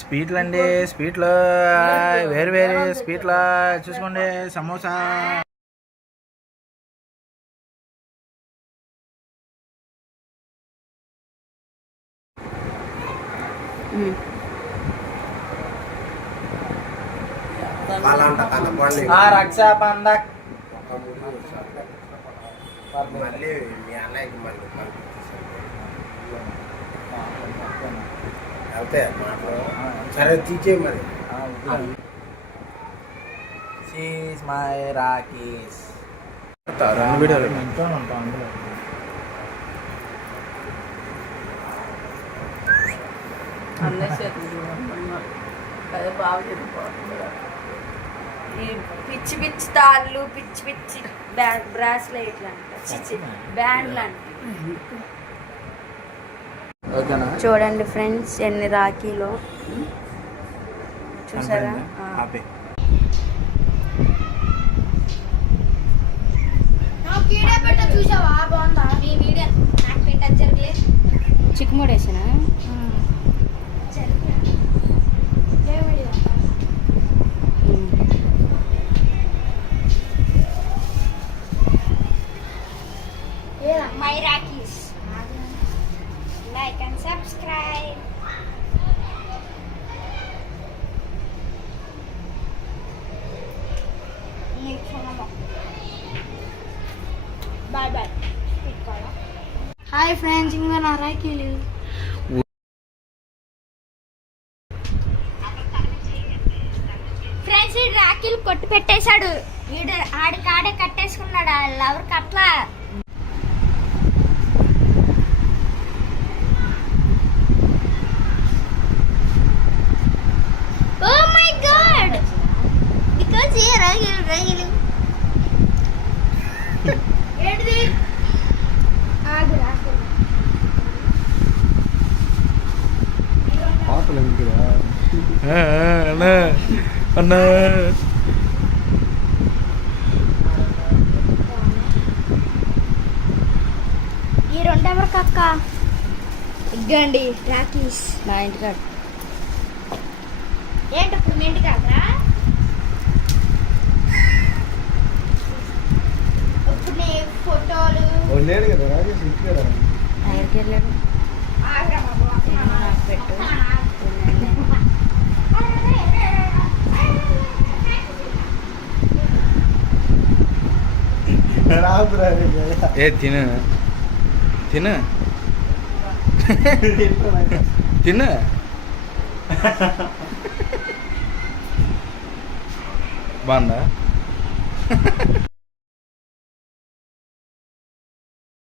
స్వీట్లు అండి స్వీట్లు. వేరు వేరు స్వీట్లు చూసుకోండి సమోసా. రక్షా మళ్ళీ మీ అన్నయ్యకి మళ్ళీ మాట సరే తీసే మరి. షీస్ మై రాకీస్ రెండు వీడియోలు ఈ పిచ్చి పిచ్చి తాళ్ళు పిచ్చి పిచ్చి బ్రాస్లెట్లు అంట. బ్యాండ్లు అంట. ఓకేనా? చూడండి ఫ్రెండ్స్ ఎన్ని రాఖీలు. చూసారా. ఆపే. చూసావా? బాగుందా? Like and subscribe. Hi friends ఇంకా నా రాఖీలు ఫ్రెండ్స్ ఈ రాఖీలు కొట్టి పెట్టేశాడు. వీడు ఆడి కాడే కట్టేసుకున్నాడు. ఆ ఎవరికి అట్లా బికాజ్ ఏ రాగిలు రాగిలు ఏంటిది ఆగు రాగిలు అన్నా అన్నా ఈ రెండు ఎవరికి అక్క ఇగ్గండి రాకీస్ నా ఇంటికాడ ఏంటి ఇప్పుడు మీ ఇంటికి ఫోటోలు లేడు కదా రాజేష్ ఇంటి కదా ఎక్కడికి వెళ్ళాడు ఆగ్రా బాబు, అక్క ఏమో నాకు పెట్టు. రాదురా ఏ తిను తిను తిను బాగుందా